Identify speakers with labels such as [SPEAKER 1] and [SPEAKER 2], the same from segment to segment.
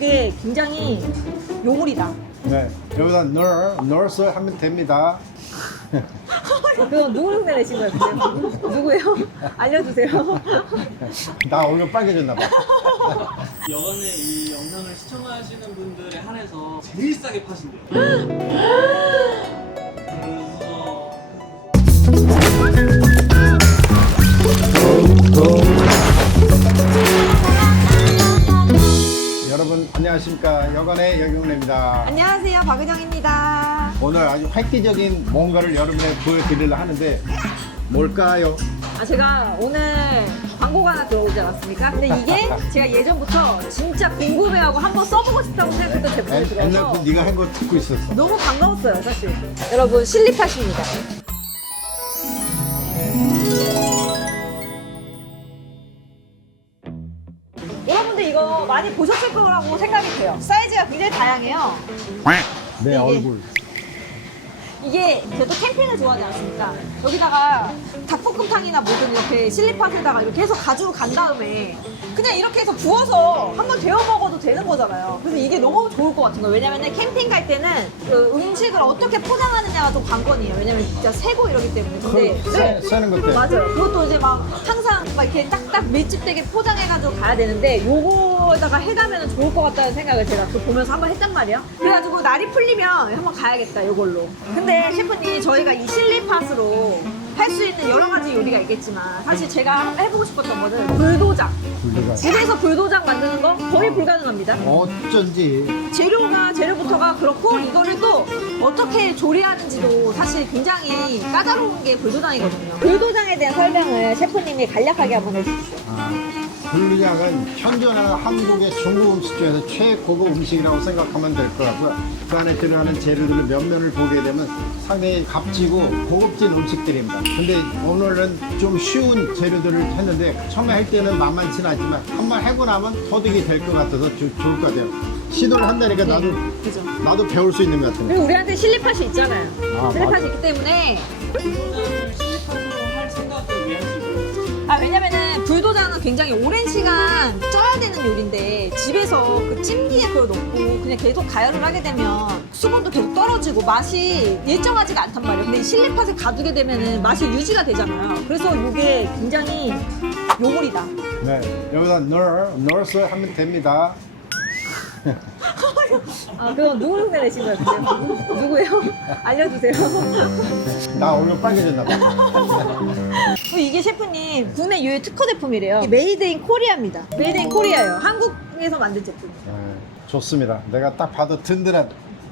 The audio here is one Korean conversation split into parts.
[SPEAKER 1] 이게 굉장히 요물이다.
[SPEAKER 2] 네, 여기다 nurse 하면 됩니다.
[SPEAKER 1] 그거 누구 흉내 내신 거예요? 근데? 누구예요? 알려주세요.
[SPEAKER 2] 나 얼굴 빨개졌나 봐.
[SPEAKER 3] 여간에 이 영상을 시청하시는 분들에 한해서 제일 싸게 파신대요. 그래서
[SPEAKER 2] 여러분 안녕하십니까, 여간의 여경래입니다.
[SPEAKER 1] 안녕하세요, 박은영입니다.
[SPEAKER 2] 오늘 아주 획기적인 뭔가를 여러분에 보여드리려 하는데 뭘까요?
[SPEAKER 1] 제가 오늘 광고가 하나 들어오지 않았습니까? 근데 이게 제가 예전부터 진짜 궁금해하고 한번 써보고 싶다고 생각했던 제품이
[SPEAKER 2] 옛날부터
[SPEAKER 1] 들어서
[SPEAKER 2] 네가 한 거 듣고 있었어.
[SPEAKER 1] 너무 반가웠어요, 사실. 여러분, 실리팟입니다. 여러분들 이거 많이 보셨을 거라고 생각이 돼요. 사이즈가 굉장히 다양해요.
[SPEAKER 2] 내
[SPEAKER 1] 이게-
[SPEAKER 2] 얼굴.
[SPEAKER 1] 이게 저도 캠핑을 좋아하지 않습니까? 여기다가 닭볶음탕이나 뭐든 이렇게 실리팟에다가 이렇게 해서 가지고 간 다음에 그냥 이렇게 해서 부어서 한번 데워 먹어도 되는 거잖아요. 그래서 이게 너무 좋을 것 같은 거예요. 왜냐면 캠핑 갈 때는 그 음식을 어떻게 포장하느냐가 좀 관건이에요. 왜냐면 진짜 새고 이러기 때문에. 근데
[SPEAKER 2] 쓰는 것 때문에.
[SPEAKER 1] 맞아요. 그것도 이제 막 항상 막 이렇게 딱딱 밀집되게 포장해가지고 가야 되는데 요거에다가 해가면 좋을 것 같다는 생각을 제가 또 보면서 한번 했단 말이에요. 그래가지고 날이 풀리면 한번 가야겠다, 요걸로. 근데 셰프님, 저희가 이 실리팟으로 할 수 있는 여러 가지 요리가 있겠지만 사실 제가 해보고 싶었던 거는 불도장.
[SPEAKER 2] 불도장.
[SPEAKER 1] 집에서 불도장 만드는 거 거의 불가능합니다.
[SPEAKER 2] 어쩐지.
[SPEAKER 1] 재료부터가 그렇고 이거를 또 어떻게 조리하는지도 사실 굉장히 까다로운 게 불도장이거든요. 불도장에 대한 설명을 셰프님이 간략하게 한번 해주십시오.
[SPEAKER 2] 불도장은 현존하는 한국의 중국 음식 중에서 최고급 음식이라고 생각하면 될 것 같고요. 그 안에 들어가는 재료들을 면면을 보게 되면 상당히 값지고 고급진 음식들입니다. 근데 오늘은 좀 쉬운 재료들을 했는데 처음에 할 때는 만만치는 않지만 한번 해고 나면 터득이 될 것 같아서 좋을 것 같아요. 시도를 한다니까
[SPEAKER 1] 그죠.
[SPEAKER 2] 나도 배울 수 있는 것 같은데.
[SPEAKER 1] 그리고 우리한테 실리팟이 있잖아요. 실리팟이
[SPEAKER 2] 맞아.
[SPEAKER 1] 있기 때문에
[SPEAKER 3] 불도장을 실리팟으로 할 생각을 왜 하신 거예요?
[SPEAKER 1] 왜냐면은 불도장은 굉장히 오랜 시간 쪄야 되는 요리인데 집에서 그 찜기에 그걸 넣고 그냥 계속 가열을 하게 되면 수분도 계속 떨어지고 맛이 일정하지가 않단 말이에요. 근데 이 실리팟을 가두게 되면은 맛이 유지가 되잖아요. 그래서 이게 굉장히 요물이다.
[SPEAKER 2] 네, 여기다 nurse 하면 됩니다.
[SPEAKER 1] 그건 누구 흉내 내신 거예요? 근데? 누구예요? 알려주세요.
[SPEAKER 2] 나 얼굴 빨개졌나 봐.
[SPEAKER 1] 이게 셰프님 국내 유해 특허 제품이래요. 이게 메이드 인 코리아입니다. 메이드 인 코리아예요. 한국에서 만든 제품이에요.
[SPEAKER 2] 네, 좋습니다. 내가 딱 봐도 든든한.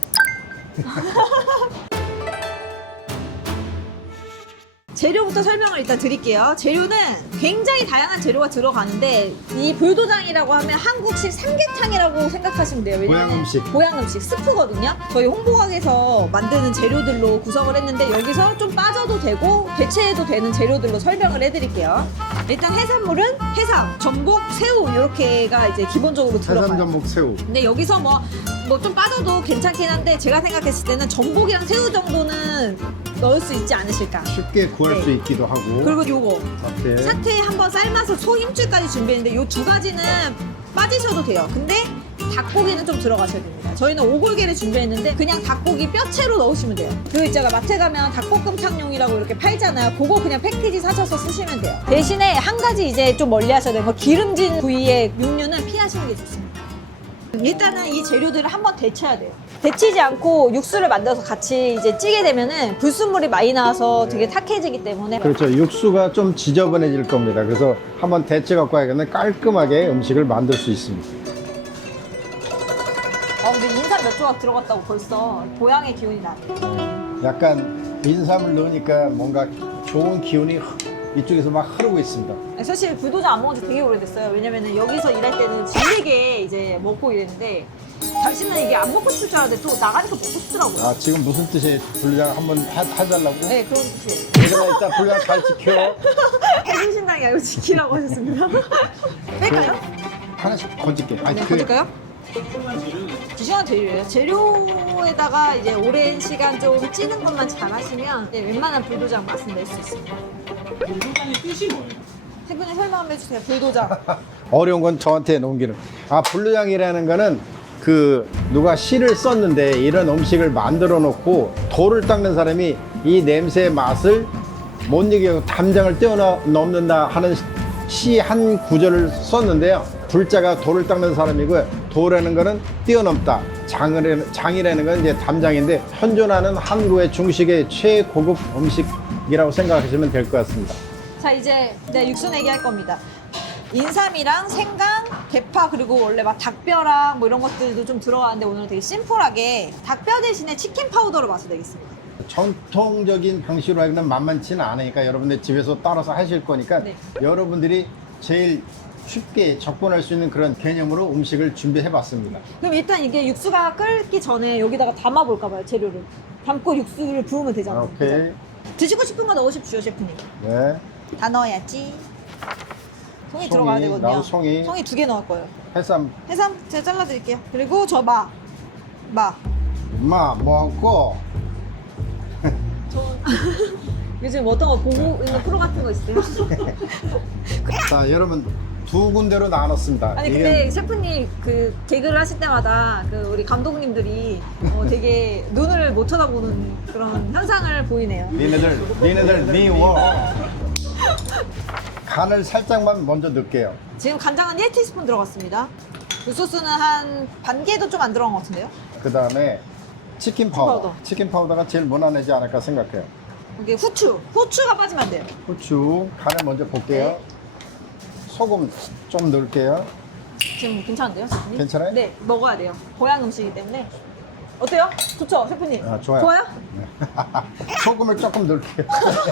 [SPEAKER 1] 재료부터 설명을 일단 드릴게요. 재료는 굉장히 다양한 재료가 들어가는데 이 불도장이라고 하면 한국식 삼계탕이라고 생각하시면 돼요. 왜냐면
[SPEAKER 2] 보양 음식.
[SPEAKER 1] 보양 음식 스프거든요. 저희 홍보각에서 만드는 재료들로 구성을 했는데 여기서 좀 빠져도 되고 대체해도 되는 재료들로 설명을 해드릴게요. 일단 해산물은 해삼, 전복, 새우 이렇게가 이제 기본적으로 들어가요.
[SPEAKER 2] 해삼 전복 새우.
[SPEAKER 1] 근데 여기서 뭐 좀 빠져도 괜찮긴 한데 제가 생각했을 때는 전복이랑 새우 정도는 넣을 수 있지 않으실까.
[SPEAKER 2] 쉽게 구할
[SPEAKER 1] 네.
[SPEAKER 2] 수 있기도 하고.
[SPEAKER 1] 그리고 요거
[SPEAKER 2] 이렇게.
[SPEAKER 1] 사태 한번 삶아서 소 힘줄까지 준비했는데 요 두 가지는 빠지셔도 돼요. 근데 닭고기는 좀 들어가셔야 됩니다. 저희는 오골계를 준비했는데 그냥 닭고기 뼈채로 넣으시면 돼요. 그 있잖아, 마트 가면 닭볶음탕용이라고 이렇게 팔잖아요. 그거 그냥 패키지 사셔서 쓰시면 돼요. 대신에 한 가지 이제 좀 멀리 하셔야 되는 거, 기름진 부위의 육류는 피하시는 게 좋습니다. 일단은 이 재료들을 한번 데쳐야 돼요. 데치지 않고 육수를 만들어서 같이 이제 찌게 되면은 불순물이 많이 나와서 되게 탁해지기 때문에.
[SPEAKER 2] 그렇죠. 육수가 좀 지저분해질 겁니다. 그래서 한번 데쳐 갖고 하면 깔끔하게 음식을 만들 수 있습니다.
[SPEAKER 1] 근데 인삼 몇 조각 들어갔다고 벌써 보양의 기운이 나네.
[SPEAKER 2] 약간 인삼을 넣으니까 뭔가 좋은 기운이 이쪽에서 막 흐르고 있습니다.
[SPEAKER 1] 사실 불도장 안 먹은 지 되게 오래됐어요. 왜냐면은 여기서 일할 때는 질리게 이제 먹고 이랬는데 당신은 이게 안 먹고 싶을 줄 알았는데 또 나가니까 먹고 싶더라고요.
[SPEAKER 2] 지금 무슨 뜻이에요? 불장 한번 해달라고?
[SPEAKER 1] 네, 그런 뜻이에요.
[SPEAKER 2] 내가 일단 불장 잘 지켜.
[SPEAKER 1] 해준신당이 아니고 지키라고 하셨습니다. 뺄까요?
[SPEAKER 2] 하나씩 건질게.
[SPEAKER 1] 네, 거둘까요? 주시한 재료예요. 재료에다가 이제 오랜 시간 좀 찌는 것만 잘 하시면 웬만한 불도장 맛은 낼 수 있습니다.
[SPEAKER 3] 불도장의 뜻이 뭐예요?
[SPEAKER 1] 셰프님 설명 한번 해주세요. 불도장.
[SPEAKER 2] 어려운 건 저한테 넘기는. 불도장이라는 거는 그 누가 씨를 썼는데 이런 음식을 만들어 놓고 돌을 닦는 사람이 이 냄새의 맛을 못 이기고 담장을 뛰어넘는다 하는 시 한 구절을 썼는데요. 불자가 돌을 닦는 사람이고 도라는 거는 뛰어넘다. 장이라는 건 이제 담장인데 현존하는 한국의 중식의 최고급 음식이라고 생각하시면 될 것 같습니다.
[SPEAKER 1] 자, 이제 네, 육수 내기 할 겁니다. 인삼이랑 생강, 대파, 그리고 원래 막 닭뼈랑 뭐 이런 것들도 좀 들어가는데 오늘은 되게 심플하게 닭뼈 대신에 치킨 파우더로 맛을 내겠습니다.
[SPEAKER 2] 전통적인 방식으로 하기는 만만치는 않으니까 여러분들 집에서 따라서 하실 거니까
[SPEAKER 1] 네.
[SPEAKER 2] 여러분들이 제일 쉽게 접근할 수 있는 그런 개념으로 음식을 준비해 봤습니다.
[SPEAKER 1] 그럼 일단 이게 육수가 끓기 전에 여기다가 담아 볼까 봐요, 재료를. 담고 육수를 부으면 되잖아요.
[SPEAKER 2] 오케이.
[SPEAKER 1] 그죠? 드시고 싶은 거 넣으십시오, 셰프님.
[SPEAKER 2] 네.
[SPEAKER 1] 다 넣어야지. 송이
[SPEAKER 2] 송이,
[SPEAKER 1] 들어가야 되거든요.
[SPEAKER 2] 나도 송이.
[SPEAKER 1] 2개 넣을 거예요.
[SPEAKER 2] 해삼
[SPEAKER 1] 해삼 제가 잘라드릴게요. 그리고 저 마.
[SPEAKER 2] 먹고
[SPEAKER 1] 요즘 어떤 거 보고 있는 프로 같은 거 있어요?
[SPEAKER 2] 자 여러분 두 군데로 나눴습니다.
[SPEAKER 1] 아니
[SPEAKER 2] 이게
[SPEAKER 1] 근데 셰프님 그 개그를 하실 때마다 그 우리 감독님들이 되게 눈을 못 쳐다보는 그런 현상을 보이네요.
[SPEAKER 2] 니네들 미워. 간을 살짝만 먼저 넣을게요.
[SPEAKER 1] 지금 간장은 1티스푼 들어갔습니다. 그 소스는 한 반 개도 좀 안 들어간 것 같은데요?
[SPEAKER 2] 그 다음에 치킨 파우더.
[SPEAKER 1] 파우더.
[SPEAKER 2] 치킨 파우더가 제일 무난하지 않을까 생각해요.
[SPEAKER 1] 이게 후추가 빠지면 안 돼요.
[SPEAKER 2] 후추 간을 먼저 볼게요.
[SPEAKER 1] 네.
[SPEAKER 2] 소금 좀 넣을게요.
[SPEAKER 1] 지금 괜찮은데요, 셰프님?
[SPEAKER 2] 괜찮아요?
[SPEAKER 1] 네, 먹어야 돼요. 고향 음식이기 때문에. 어때요? 좋죠, 셰프님?
[SPEAKER 2] 아, 좋아요.
[SPEAKER 1] 좋아요?
[SPEAKER 2] 소금을 조금 넣을게요.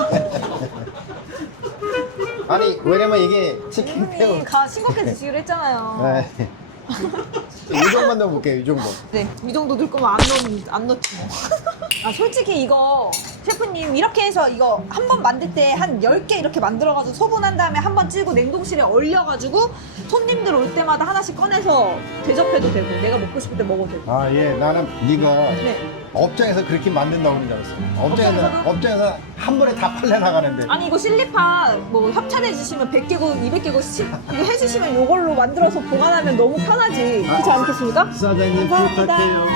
[SPEAKER 2] 아니 왜냐면 이게 치킨
[SPEAKER 1] 셰프님
[SPEAKER 2] 태우.
[SPEAKER 1] 가 싱겁게 드시기로 했잖아요.
[SPEAKER 2] 네. 이 정도만 넣어볼게요. 이 정도.
[SPEAKER 1] 네, 이 정도 넣을 거면 안 넣지 뭐. 아, 솔직히 이거 셰프님 이렇게 해서 이거 한 번 만들 때 한 10개 이렇게 만들어가지고 소분한 다음에 한 번 찌고 냉동실에 얼려가지고 손님들 올 때마다 하나씩 꺼내서 대접해도 되고 내가 먹고 싶을 때 먹어도 되고.
[SPEAKER 2] 아 예, 나는 네가
[SPEAKER 1] 네.
[SPEAKER 2] 업장에서 그렇게 만든다고 그런 줄 알았어.
[SPEAKER 1] 업장에서도?
[SPEAKER 2] 업장에서 한 번에 다 팔려 나가는데.
[SPEAKER 1] 아니 이거 실리파 뭐 협찬해 주시면 100개고 200개고 이거 해주시면 이걸로 만들어서 보관하면 너무 편하지. 그렇지 않겠습니까?
[SPEAKER 2] 사장님
[SPEAKER 1] 감사합니다.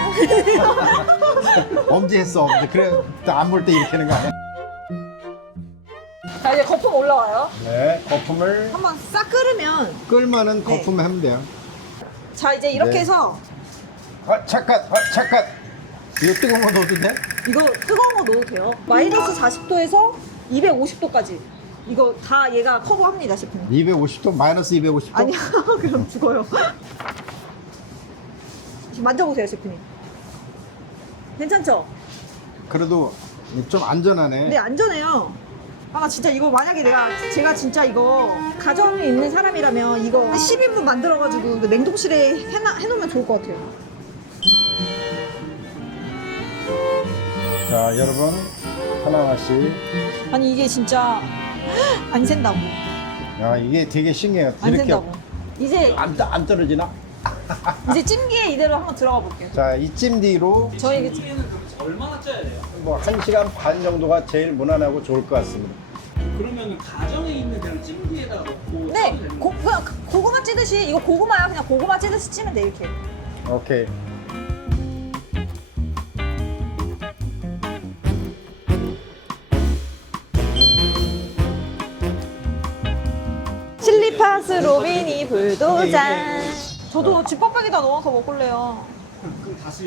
[SPEAKER 2] 부탁해요. 엄지 했어 엄지. 그래 안 볼 때 이렇게 하는 거 아니야?
[SPEAKER 1] 자 이제 거품 올라와요.
[SPEAKER 2] 네, 거품을
[SPEAKER 1] 한번 싹 끓으면
[SPEAKER 2] 끌면은
[SPEAKER 1] 네.
[SPEAKER 2] 거품 하면 돼요.
[SPEAKER 1] 자 이제 이렇게
[SPEAKER 2] 네.
[SPEAKER 1] 해서
[SPEAKER 2] 잠깐. 이거 뜨거운 거 넣어도 돼?
[SPEAKER 1] 이거 뜨거운 거 넣어도 돼요. 마이너스 40도에서 250도까지. 이거 다 얘가 커버합니다, 셰프님.
[SPEAKER 2] 250도 마이너스 250도.
[SPEAKER 1] 아니야, 그럼 죽어요. 지금 만져보세요, 셰프님. 괜찮죠?
[SPEAKER 2] 그래도 좀 안전하네.
[SPEAKER 1] 네, 안전해요. 아, 나 진짜 이거 만약에 제가 진짜 이거 가정이 있는 사람이라면 이거 10인분 만들어가지고 이거 냉동실에 해놓으면 좋을 것 같아요.
[SPEAKER 2] 자, 여러분 하나하나씩.
[SPEAKER 1] 아니, 이게 진짜 안 샌다고.
[SPEAKER 2] 야, 이게 되게 신기해요.
[SPEAKER 1] 안
[SPEAKER 2] 이렇게
[SPEAKER 1] 샌다고. 이제
[SPEAKER 2] 안 떨어지나?
[SPEAKER 1] 찜기에 이대로 한번 들어가 볼게요.
[SPEAKER 2] 자, 이쯤 뒤로
[SPEAKER 1] 저희
[SPEAKER 3] 찌개는 얼마나 쪄야 돼요?
[SPEAKER 2] 뭐 1시간 반 정도가 제일 무난하고 좋을 것 같습니다.
[SPEAKER 3] 그러면 가정에 있는 그냥 찜기에다가 넣고
[SPEAKER 1] 네,
[SPEAKER 3] 쪄도 되는 거예요?
[SPEAKER 1] 그냥 고구마 찌듯이 이거 고구마야. 그냥 고구마 찌듯이 찌면 돼 이렇게.
[SPEAKER 2] 오케이.
[SPEAKER 1] 실리파스 로비니 불도장.
[SPEAKER 2] 이게-
[SPEAKER 1] 저도 집밥박에다 넣어서 먹을래요.
[SPEAKER 3] 그럼 다시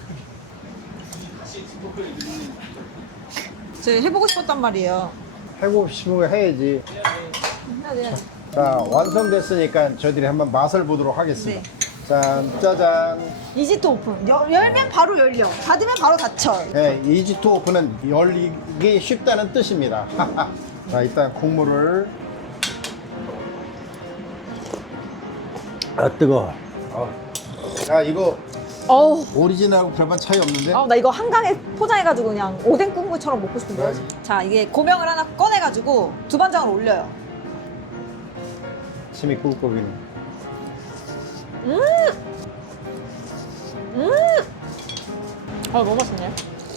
[SPEAKER 3] 스포크를 넣는
[SPEAKER 1] 제가 해보고 싶었단 말이에요.
[SPEAKER 2] 해보고 싶은 거 해야지.
[SPEAKER 1] 해야 돼.
[SPEAKER 2] 자, 완성됐으니까 저희들이 한번 맛을 보도록 하겠습니다.
[SPEAKER 1] 네.
[SPEAKER 2] 짠, 짜잔.
[SPEAKER 1] 이지트 오픈. 열면 바로 열려. 닫으면 바로 닫혀.
[SPEAKER 2] 네, 이지트 오픈은 열리기 쉽다는 뜻입니다. 자, 일단 국물을. 아, 뜨거워. 자, 이거
[SPEAKER 1] 어우.
[SPEAKER 2] 오리지널하고 별반 차이 없는데?
[SPEAKER 1] 나 이거 한강에 포장해가지고 그냥 오뎅 국물처럼 먹고 싶은데요.
[SPEAKER 2] 네.
[SPEAKER 1] 자, 이게 고명을 하나 꺼내가지고 두반장을 올려요.
[SPEAKER 2] 침이 꿀꺽이네.
[SPEAKER 1] 너무 맛있네.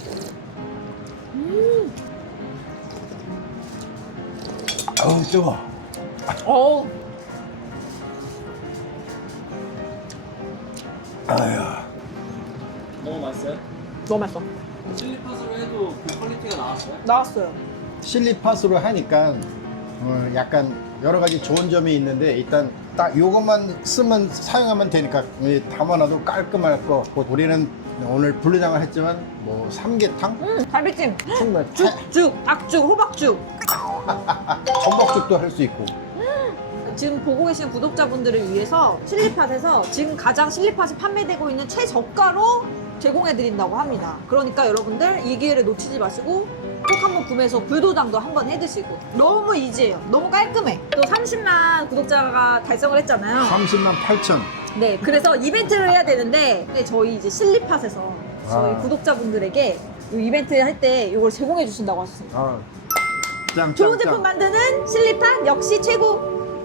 [SPEAKER 2] 아우, 뜨거워.
[SPEAKER 1] 어우.
[SPEAKER 3] 너무 맛있어요?
[SPEAKER 1] 너무 맛있어.
[SPEAKER 3] 칠리팟으로 해도 그 퀄리티가 나왔어요?
[SPEAKER 1] 나왔어요.
[SPEAKER 2] 실리팟으로 하니까 약간 여러 가지 좋은 점이 있는데 일단 딱 요것만 쓰면 사용하면 되니까 담아놔도 깔끔할 거 같고 우리는 오늘 분리장을 했지만 뭐 삼계탕,
[SPEAKER 1] 갈비찜,
[SPEAKER 2] 정말
[SPEAKER 1] 죽, 닭죽, 호박죽.
[SPEAKER 2] 전복죽도 할 수 있고.
[SPEAKER 1] 지금 보고 계신 구독자분들을 위해서 실리팟에서 지금 가장 실리팟이 판매되고 있는 최저가로 제공해드린다고 합니다. 그러니까 여러분들 이 기회를 놓치지 마시고 꼭 한번 구매해서 불도장도 한번 해드시고. 너무 이지해요. 너무 깔끔해. 또 30만 구독자가 달성을 했잖아요.
[SPEAKER 2] 30만 8천.
[SPEAKER 1] 네, 그래서 이벤트를 해야 되는데 근데 저희 이제 실리팟에서 저희
[SPEAKER 2] 아.
[SPEAKER 1] 구독자분들에게 이 이벤트 할 때 이걸 제공해 주신다고 하셨습니다.
[SPEAKER 2] 짱,
[SPEAKER 1] 좋은
[SPEAKER 2] 짱,
[SPEAKER 1] 제품
[SPEAKER 2] 짱.
[SPEAKER 1] 만드는 실리팟 역시 최고.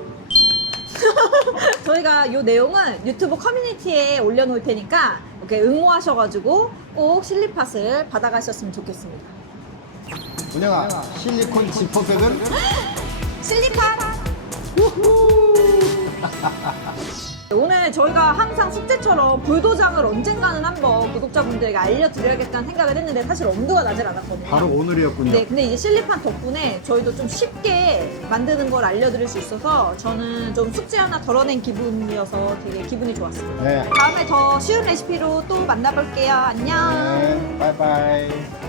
[SPEAKER 1] 저희가 이 내용은 유튜브 커뮤니티에 올려놓을 테니까 이렇게 응모하셔가지고 꼭 실리팟을 받아가셨으면 좋겠습니다.
[SPEAKER 2] 은영아, 실리콘 지퍼백은
[SPEAKER 1] 실리팟! 오늘 저희가 항상 숙제처럼 불도장을 언젠가는 한번 구독자분들에게 알려드려야겠다는 생각을 했는데 사실 엄두가 나질 않았거든요.
[SPEAKER 2] 바로 오늘이었군요.
[SPEAKER 1] 네, 근데 이제 실리판 덕분에 저희도 좀 쉽게 만드는 걸 알려드릴 수 있어서 저는 좀 숙제 하나 덜어낸 기분이어서 되게 기분이 좋았어요.
[SPEAKER 2] 네.
[SPEAKER 1] 다음에 더 쉬운 레시피로 또 만나볼게요. 안녕.
[SPEAKER 2] 네, 바이바이.